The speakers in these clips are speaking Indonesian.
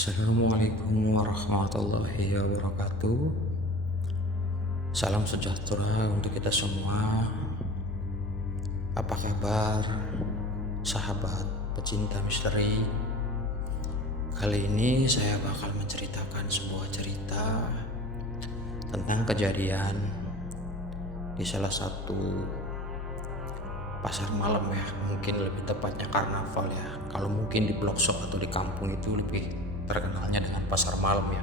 Assalamualaikum warahmatullahi wabarakatuh. Salam sejahtera untuk kita semua. Apa kabar, sahabat pecinta misteri? Kali ini saya bakal menceritakan sebuah cerita tentang kejadian di salah satu pasar malam ya, mungkin lebih tepatnya karnaval ya. Kalau mungkin di pelosok atau di kampung itu lebih terkenalnya dengan pasar malam ya.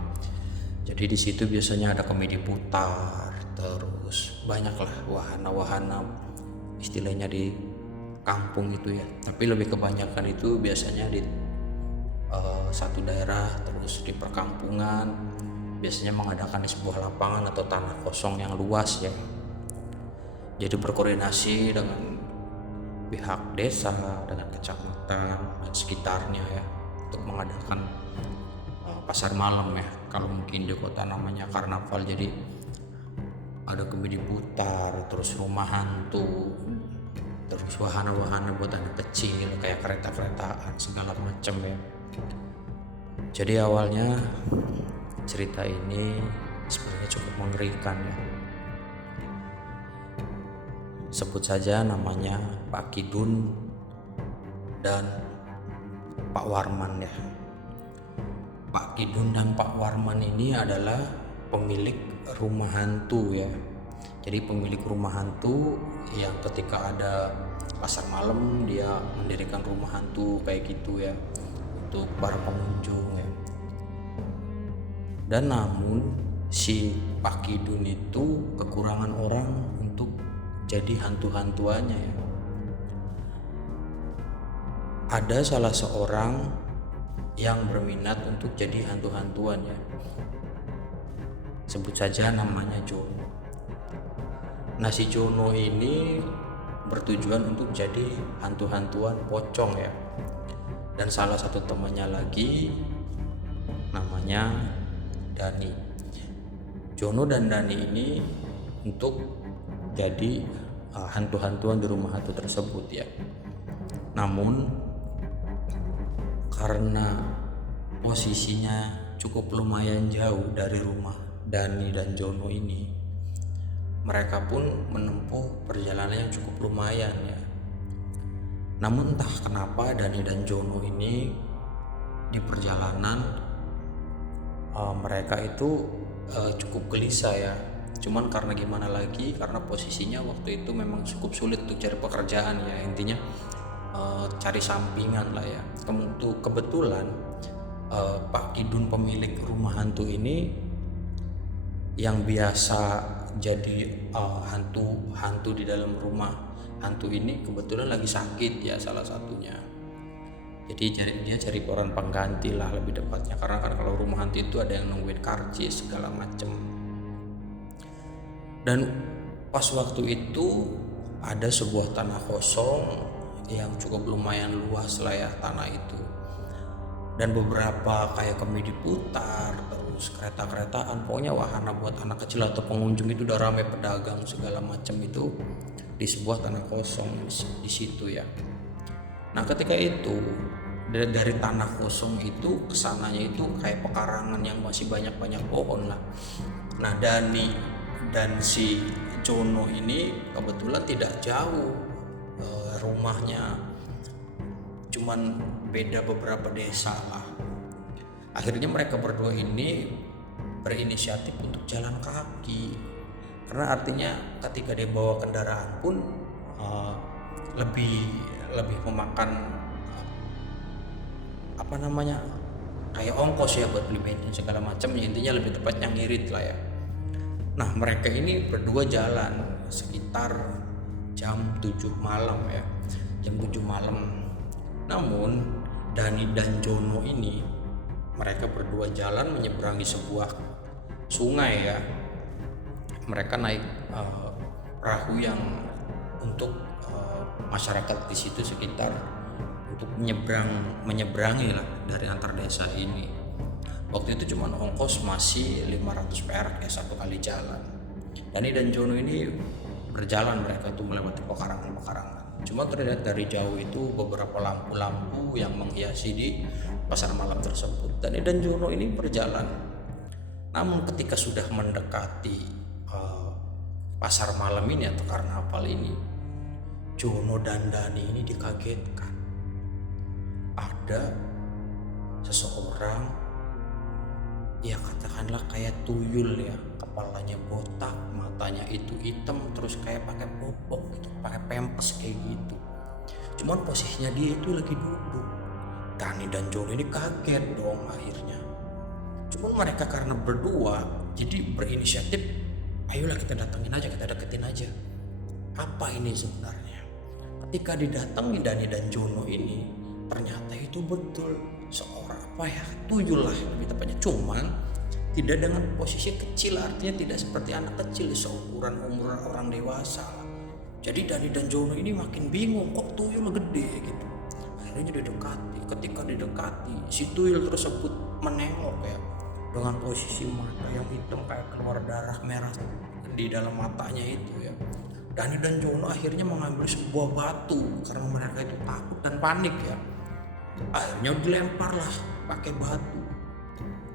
Jadi di situ biasanya ada komedi putar, terus banyaklah wahana-wahana istilahnya di kampung itu ya. Tapi lebih kebanyakan itu biasanya di satu daerah, terus di perkampungan biasanya mengadakan di sebuah lapangan atau tanah kosong yang luas ya. Jadi berkoordinasi dengan pihak desa, dengan kecamatan dan sekitarnya ya, untuk mengadakan pasar malam ya. Kalau mungkin di kota namanya karnaval, jadi ada komedi putar, terus rumah hantu, terus wahana-wahana buat anak kecil kayak kereta-keretaan segala macam ya. Jadi awalnya cerita ini sebenarnya cukup mengerikan ya. Sebut saja namanya Pak Kidun dan Pak Warman ya. Pak Kidun dan Pak Warman ini adalah pemilik rumah hantu ya. Jadi pemilik rumah hantu yang ketika ada pasar malam dia mendirikan rumah hantu kayak gitu ya, untuk para pengunjung ya. Dan namun si Pak Kidun itu kekurangan orang untuk jadi hantu-hantuannya ya. Ada salah seorang yang berminat untuk jadi hantu-hantuan ya. Sebut saja namanya Jono. Nah si Jono ini bertujuan untuk jadi hantu-hantuan pocong ya. Dan salah satu temannya lagi namanya Dani. Jono dan Dani ini untuk jadi hantu-hantuan di rumah hantu tersebut ya. Namun karena posisinya cukup lumayan jauh dari rumah Dani dan Jono ini, mereka pun menempuh perjalanan yang cukup lumayan ya. Namun entah kenapa Dani dan Jono ini di perjalanan mereka itu cukup gelisah ya. Cuman karena gimana lagi, karena posisinya waktu itu memang cukup sulit untuk cari pekerjaan ya, intinya cari sampingan lah ya. Kebetulan Pak Kidun pemilik rumah hantu ini yang biasa jadi hantu di dalam rumah hantu ini kebetulan lagi sakit ya, salah satunya. Jadi dia cari orang pengganti lah lebih tepatnya, karena kan kalau rumah hantu itu ada yang nungguin karcis segala macem. Dan pas waktu itu ada sebuah tanah kosong yang cukup lumayan luas lah ya tanah itu, dan beberapa kayak komedi putar, terus kereta-keretaan, pokoknya wahana buat anak kecil atau pengunjung itu udah ramai, pedagang segala macam itu di sebuah tanah kosong di situ ya. Nah ketika itu dari tanah kosong itu kesananya itu kayak pekarangan yang masih banyak pohon lah. Nah Dani dan si Jono ini kebetulan tidak jauh rumahnya, cuman beda beberapa desa lah. Akhirnya mereka berdua ini berinisiatif untuk jalan kaki, karena artinya ketika dia bawa kendaraan pun lebih memakan kayak ongkos ya buat beli bensin segala macam ya, intinya lebih tepatnya ngirit lah ya. Nah mereka ini berdua jalan sekitar jam 7 malam ya, jam 7 malam. Namun Dani dan Jono ini mereka berdua jalan menyeberangi sebuah sungai ya. Mereka naik perahu yang untuk masyarakat di situ sekitar untuk menyeberangi lah dari antar desa ini. Waktu itu cuma ongkos masih 500 perak ya satu kali jalan. Dani dan Jono ini berjalan, mereka tuh melewati pekarangan Cuma terlihat dari jauh itu beberapa lampu-lampu yang menghiasi di pasar malam tersebut. Dani dan Jono ini berjalan. Namun ketika sudah mendekati pasar malam ini atau karnaval ini, Jono dan Dani ini dikagetkan. Ada seseorang, ya katakanlah kayak tuyul ya, kepalanya botak, matanya itu hitam, terus kayak pakai popok gitu, pakai pempes kayak gitu. Cuman posisinya dia itu lagi duduk. Dani dan Jono ini kaget dong akhirnya. Cuman mereka karena berdua jadi berinisiatif, ayolah kita datangin aja, kita deketin aja. Apa ini sebenarnya? Ketika didatangi Dani dan Jono ini, ternyata itu betul seorang tuyul lah lebih tepatnya. Cuman tidak dengan posisi kecil, artinya tidak seperti anak kecil, seumuran orang dewasa. Jadi Dani dan Jono ini makin bingung, kok tuyul gede gitu. Akhirnya didekati. Ketika didekati, si tuyul tersebut menengok ya, dengan posisi mata yang hitam kayak keluar darah merah di dalam matanya itu ya. Dani dan Jono akhirnya mengambil sebuah batu karena mereka itu takut dan panik ya. Akhirnya dilemparlah pakai batu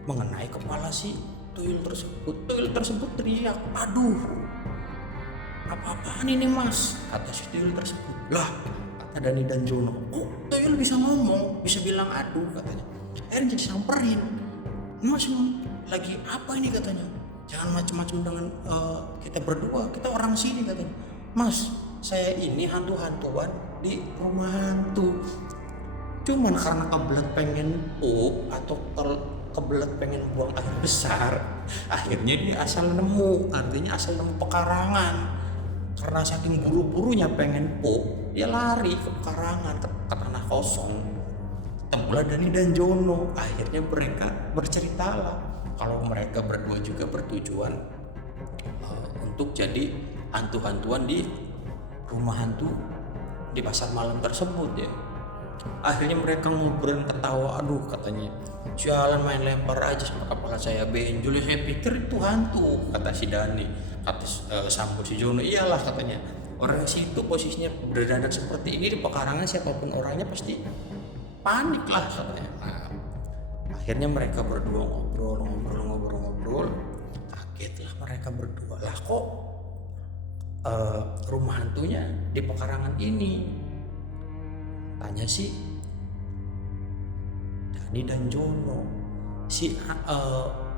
mengenai kepala si tuyul tersebut. Tuyul tersebut teriak, aduh, apa-apaan ini mas, kata si tuyul tersebut. Lah, kata Dani dan Jono, kok tuyul bisa ngomong, bisa bilang aduh katanya. Akhirnya disamperin, mas lagi apa ini katanya, jangan macam-macam dengan kita berdua, kita orang sini katanya. Mas, saya ini hantu-hantuan di rumah hantu. Cuman karena kebelet pengen pup atau kebelet pengen buang air besar, akhirnya dia asal nemu, artinya asal nemu pekarangan. Karena saking buru-burunya pengen pup, dia lari ke pekarangan, ke tanah kosong. Temulah Dani dan Jono. Akhirnya mereka berceritalah kalau mereka berdua juga bertujuan untuk jadi hantu-hantuan di rumah hantu di pasar malam tersebut ya. Akhirnya mereka ngobrol ketawa, aduh katanya, jalan main lempar aja sama kepala saya benjol, saya pikir itu hantu, kata si Dani. Kata sambut si Jono, iyalah katanya, orang situ posisinya berdandan seperti ini di pekarangan, siapapun orangnya pasti panik lah katanya. Nah, akhirnya mereka berdua ngobrol, kagetlah mereka berdua, lah kok rumah hantunya di pekarangan ini? Tanya si Dani dan Jono. Si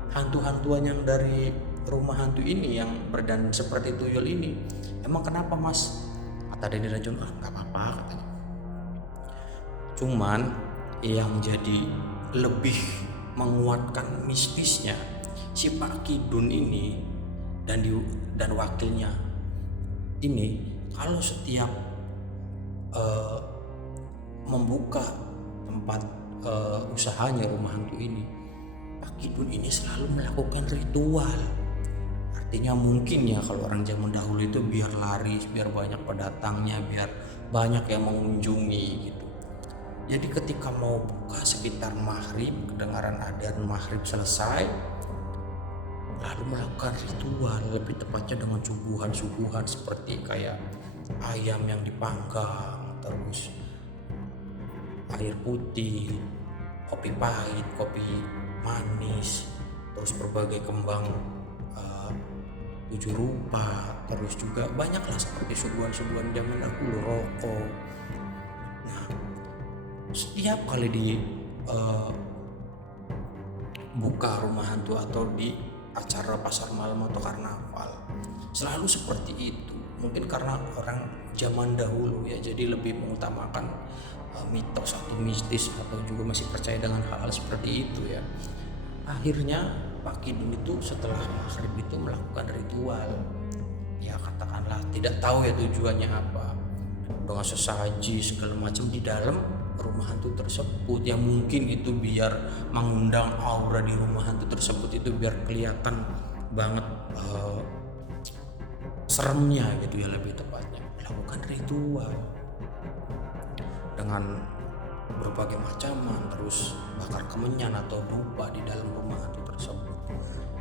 hantu-hantuan yang dari rumah hantu ini yang berdandan seperti tuyul ini, emang kenapa mas? Kata Dani dan Jono, nggak apa-apa katanya. Cuman yang jadi lebih menguatkan mistisnya, si Pak Kidun ini dan wakilnya ini, kalau setiap membuka tempat usahanya rumah hantu ini, Pak Kidun ini selalu melakukan ritual. Artinya mungkin ya kalau orang zaman dahulu itu biar laris, biar banyak pendatangnya, biar banyak yang mengunjungi gitu. Jadi ketika mau buka sekitar maghrib, kedengaran adzan maghrib selesai, lalu melakukan ritual, lebih tepatnya dengan suguhan-suguhan seperti kayak ayam yang dipanggang, terus air putih, kopi pahit, kopi manis, terus berbagai kembang 7 rupa, terus juga banyaklah seperti suguhan-suguhan zaman dahulu, rokok. Nah, setiap kali di buka rumah hantu atau di acara pasar malam atau karnaval, selalu seperti itu. Mungkin karena orang zaman dahulu ya, jadi lebih mengutamakan mitos atau mistis, atau juga masih percaya dengan hal-hal seperti itu ya. Akhirnya Pak Kidun itu setelah maghrib itu melakukan ritual, ya katakanlah tidak tahu ya tujuannya apa, dengan sesaji segala macam di dalam rumah hantu tersebut, yang mungkin itu biar mengundang aura di rumah hantu tersebut, itu biar kelihatan banget seremnya gitu ya, lebih tepatnya melakukan ritual dengan berbagai macaman, terus bakar kemenyan atau dupa di dalam rumah hantu tersebut.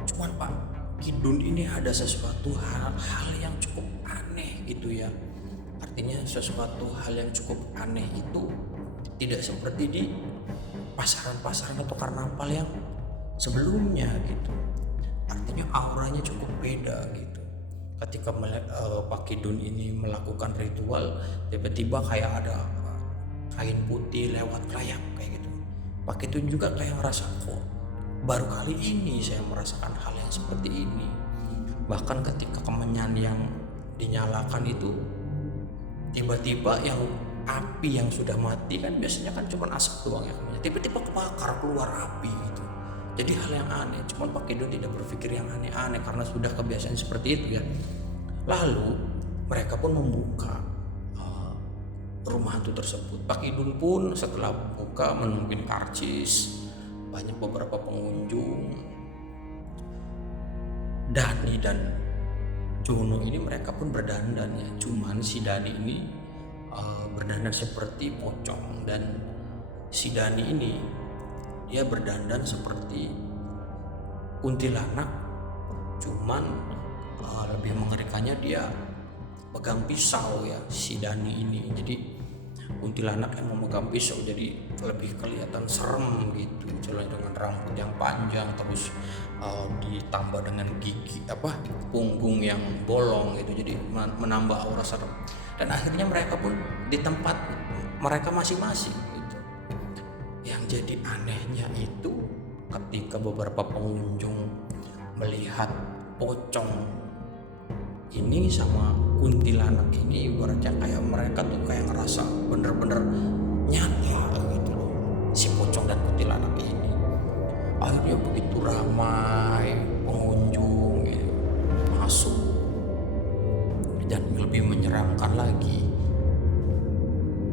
Cuman Pak Kidun ini ada sesuatu hal yang cukup aneh gitu ya. Artinya sesuatu hal yang cukup aneh itu tidak seperti di pasaran-pasaran atau karnaval yang sebelumnya gitu. Artinya auranya cukup beda gitu. Ketika Pak Kidun ini melakukan ritual, tiba-tiba kayak ada kain putih lewat layak kayak gitu. Pak Kidun juga kayak ngerasa, kok baru kali ini saya merasakan hal yang seperti ini. Bahkan ketika kemenyan yang dinyalakan itu, tiba-tiba yang api yang sudah mati kan biasanya kan cuma asap doang ya, tiba-tiba kebakar keluar api gitu. Jadi hal yang aneh, cuman Pak Kidun tidak berpikir yang aneh-aneh karena sudah kebiasaan seperti itu ya. Lalu mereka pun membuka rumah hantu tersebut. Pak Kidun pun setelah buka menemukan karcis, banyak beberapa pengunjung. Dani dan Jono ini mereka pun berdandan ya, cuman si Dani ini berdandan seperti pocong, dan si Dani ini dia berdandan seperti kuntilanak, cuman lebih mengerikannya dia pegang pisau ya si Dani ini. Jadi kuntilanak yang memegang pisau, jadi lebih kelihatan serem gitu, jalan dengan rambut yang panjang, terus ditambah dengan gigi punggung yang bolong gitu, jadi menambah aura serem. Dan akhirnya mereka pun di tempat mereka masing-masing gitu. Yang jadi anehnya itu ketika beberapa pengunjung melihat pocong ini sama kuntilanak ini, ibaratnya kayak mereka tuh kayak ngerasa bener-bener nyata gitu loh si pocong dan kuntilanak ini. Akhirnya begitu ramai pengunjung gitu masuk, dan lebih menyeramkan lagi,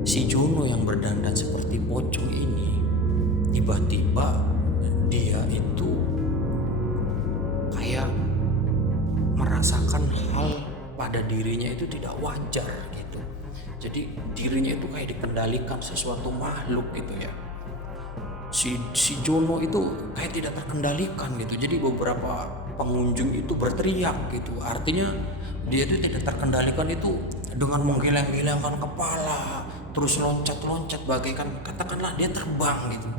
si Jono yang berdandan seperti pocong ini tiba-tiba dia itu kayak merasakan hal pada dirinya itu tidak wajar gitu. Jadi dirinya itu kayak dikendalikan sesuatu makhluk gitu ya. Si Jono itu kayak tidak terkendalikan gitu. Jadi beberapa pengunjung itu berteriak gitu. Artinya dia itu tidak terkendalikan itu dengan menggeleng-gelengkan kepala, terus loncat-loncat bagaikan katakanlah dia terbang gitu.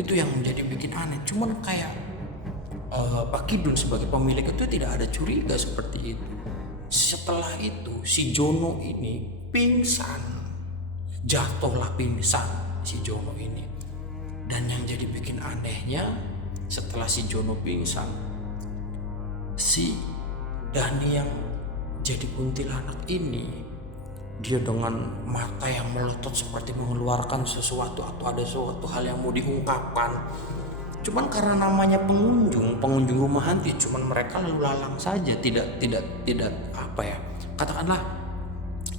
Itu yang menjadi bikin aneh. Cuman kayak Pak Kidun sebagai pemilik itu tidak ada curiga seperti itu. Setelah itu si Jono ini pingsan, jatuhlah pingsan si Jono ini. Dan yang jadi bikin anehnya, setelah si Jono pingsan, si Dani yang jadi kuntilanak ini, dia dengan mata yang melotot seperti mengeluarkan sesuatu atau ada sesuatu hal yang mau diungkapkan. Cuman karena namanya pengunjung rumah hantu, cuman mereka lalu lalang saja, tidak katakanlah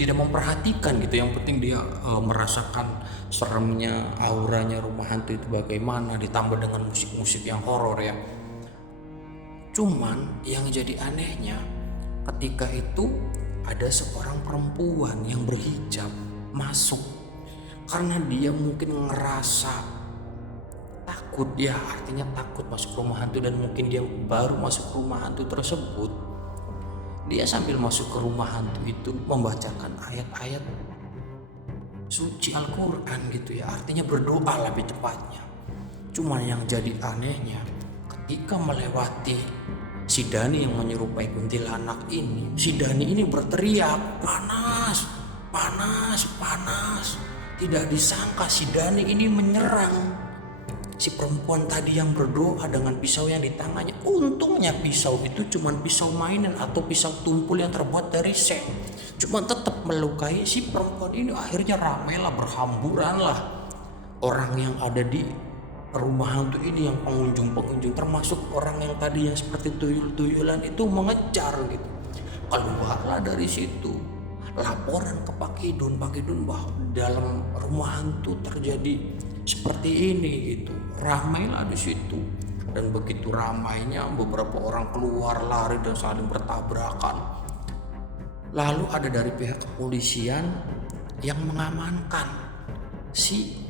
tidak memperhatikan gitu. Yang penting dia merasakan seremnya, auranya rumah hantu itu bagaimana, ditambah dengan musik-musik yang horor ya. Cuman yang jadi anehnya, ketika itu ada seorang perempuan yang berhijab masuk, karena dia mungkin ngerasa takut ya, artinya takut masuk rumah hantu, dan mungkin dia baru masuk rumah hantu tersebut. Dia sambil masuk ke rumah hantu itu membacakan ayat-ayat suci Al-Quran gitu ya, artinya berdoa lebih tepatnya. Cuman yang jadi anehnya, ketika melewati si Dani yang menyerupai kuntilanak ini, si Dani ini berteriak, panas, panas, panas. Tidak disangka si Dani ini menyerang si perempuan tadi yang berdoa dengan pisau yang di tangannya. Untungnya pisau itu cuma pisau mainan atau pisau tumpul yang terbuat dari seng, cuma tetap melukai si perempuan ini. Akhirnya ramailah, berhamburan lah orang yang ada di rumah hantu ini, yang pengunjung, termasuk orang yang tadi yang seperti tuyul-tuyulan itu mengejar gitu. Keluarlah dari situ laporan ke Pak Kidun bahwa dalam rumah hantu terjadi seperti ini gitu. Ramailah di situ, dan begitu ramainya beberapa orang keluar lari dan saling bertabrakan. Lalu ada dari pihak kepolisian yang mengamankan si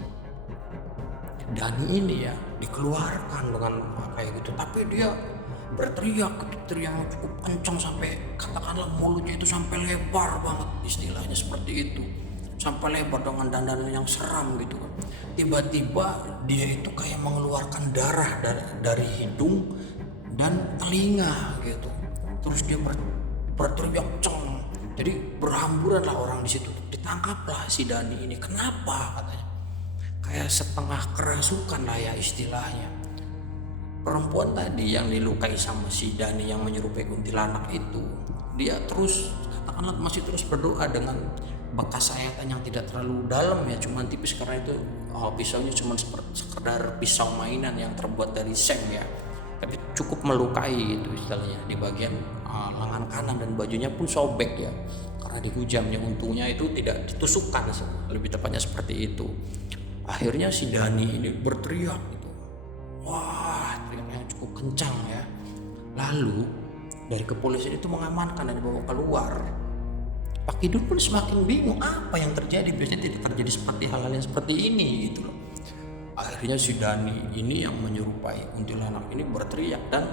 Dani ini ya, dikeluarkan dengan kayak gitu. Tapi dia berteriak teriak cukup kencang sampai katakanlah mulutnya itu sampai lebar banget, istilahnya seperti itu, sampai lebar dengan dandanan yang seram gitu kan. Tiba-tiba dia itu kayak mengeluarkan darah dari hidung dan telinga gitu, terus dia berteriak kencang. Jadi berhamburan lah orang di situ, ditangkaplah si Dani ini. Kenapa katanya, kayak setengah kerasukan lah ya istilahnya. Perempuan tadi yang dilukai sama si Dani yang menyerupai kuntilanak itu, dia terus katakanlah masih terus berdoa dengan bekas sayatan yang tidak terlalu dalam ya, cuman tipis, karena itu pisaunya cuma sekedar pisau mainan yang terbuat dari seng ya, tapi cukup melukai itu istilahnya di bagian lengan kanan, dan bajunya pun sobek ya karena dihujamnya. Untungnya itu tidak ditusukkan, lebih tepatnya seperti itu. Akhirnya si Dani ini berteriak gitu, wah teriaknya cukup kencang ya. Lalu dari kepolisian itu mengamankan dan dibawa keluar. Pak Kidul pun semakin bingung apa yang terjadi, biasanya tidak terjadi seperti hal-hal yang seperti ini gitu loh. Akhirnya si Dani ini yang menyerupai kuntilanak ini berteriak, dan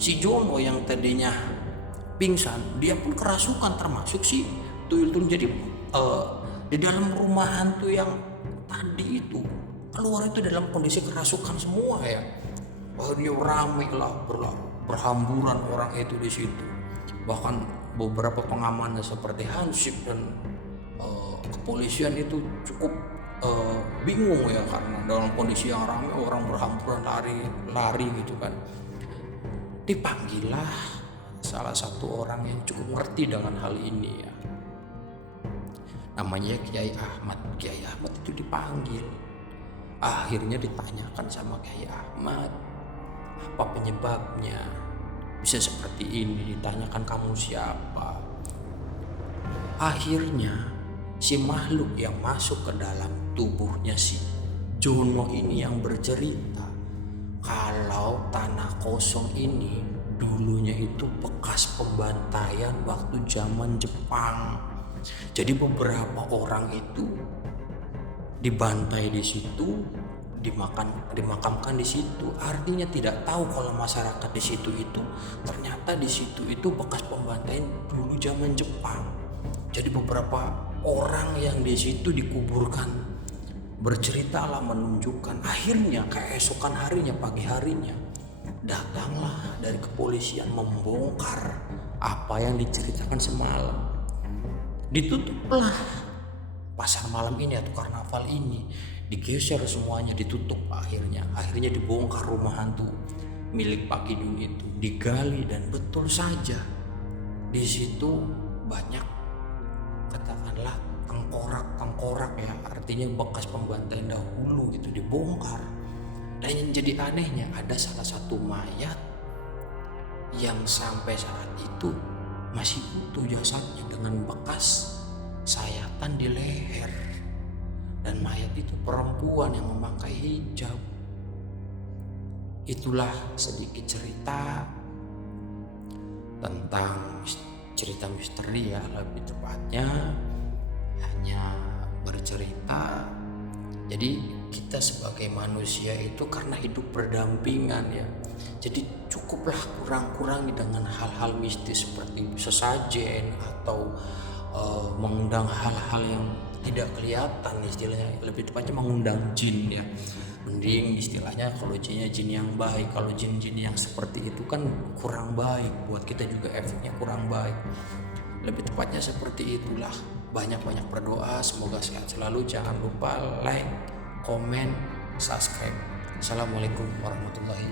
si Jono yang tadinya pingsan dia pun kerasukan, termasuk si Tuyul. Jadi di dalam rumah hantu yang tadi itu keluar itu dalam kondisi kerasukan semua ya. Dia ramai lah, berhamburan orang itu di situ. Bahkan beberapa pengamannya seperti Hansip dan kepolisian itu cukup bingung ya, karena dalam kondisi yang ramai orang berhamburan lari gitu kan. Dipanggillah salah satu orang yang cukup ngerti dengan hal ini ya, namanya Kiai Ahmad. Kiai Ahmad itu dipanggil. Akhirnya ditanyakan sama Kiai Ahmad, apa penyebabnya bisa seperti ini, ditanyakan kamu siapa. Akhirnya si makhluk yang masuk ke dalam tubuhnya si Jono ini yang bercerita kalau tanah kosong ini dulunya itu bekas pembantaian waktu zaman Jepang. Jadi beberapa orang itu dibantai di situ, dimakamkan di situ. Artinya tidak tahu kalau masyarakat di situ itu ternyata di situ itu bekas pembantaian dulu zaman Jepang. Jadi beberapa orang yang di situ dikuburkan bercerita lah, menunjukkan. Akhirnya keesokan harinya, pagi harinya, datanglah dari kepolisian membongkar apa yang diceritakan semalam. Ditutuplah pasar malam ini atau karnaval ini, digeser semuanya, ditutup. Akhirnya dibongkar rumah hantu milik Pak Kidul itu, digali, dan betul saja di situ banyak katakanlah tengkorak ya, artinya bekas pembantaian dahulu gitu dibongkar. Dan yang jadi anehnya, ada salah satu mayat yang sampai saat itu masih utuh jasadnya dengan bekas sayatan di leher, dan mayat itu perempuan yang memakai hijab. Itulah sedikit cerita tentang cerita misteri ya, lebih tepatnya hanya bercerita. Jadi kita sebagai manusia itu karena hidup berdampingan ya, jadi cukuplah kurang-kurangi dengan hal-hal mistis seperti sesajen atau mengundang hal-hal yang tidak kelihatan, istilahnya lebih tepatnya mengundang jin ya. Mending istilahnya kalau jinnya jin yang baik, kalau jin-jin yang seperti itu kan kurang baik, buat kita juga efeknya kurang baik. Lebih tepatnya seperti itulah. Banyak-banyak berdoa, semoga sehat selalu. Jangan lupa like, komen, subscribe. Assalamualaikum warahmatullahi